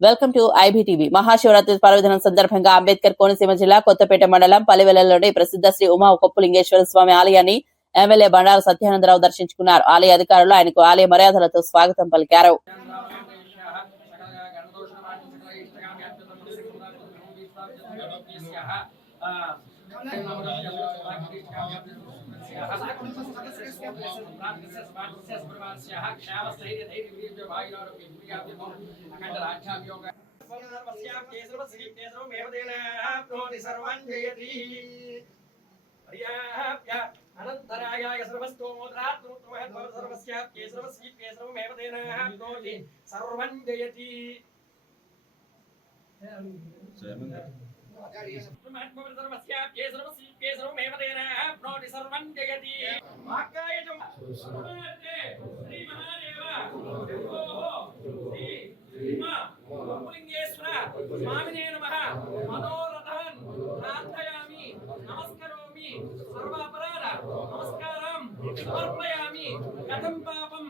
Welcome to IBTV. Mahashivratri పర్వదినం సందర్భంగా అంబేద్కర్ కోనసీమ జిల్లా కొత్తపేట మండలం పల్లివెల్లంలోని ప్రసిద్ధ శ్రీ ఉమా కొప్పులింగేశ్వర స్వామి ఆలయాన్ని ఎమ్మెల్యే బండారు సత్యానందరావు దర్శించుకున్నారు. ఆలయ అధికారులు ఆయనకు ఆలయ మర్యాదలతో స్వాగతం పలికారు. అనంతరాయాయ సర్వస్తోమోద్రాత్మోత్తమః సర్వస్య కేశవస్య కేశవమేవ తేనః ప్రోతి సర్వం జయతి సర్వస్య కేశవస్య కేశవమేవ తేనః ప్రోతి సర్వం జయతి వాక్కాయజం శ్రీ మహాదేవ శ్రీ ఉమా కొప్పులింగేశ్వర స్వామినే నమః మనోరథాన్ ప్రార్థయామి నమస్కరోమి సర్వాపరాధ నమస్కారం సమర్పయామి కథం పాపం.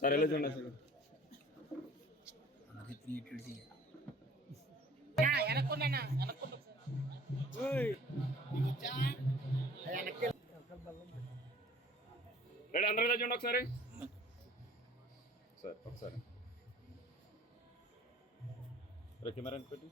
సార్ ఎలా చూడండి సార్ రెడీ అందరూ ఇలా చూడండి ఒకసారి సార్ ఒకసారి కెమెరా పెట్టి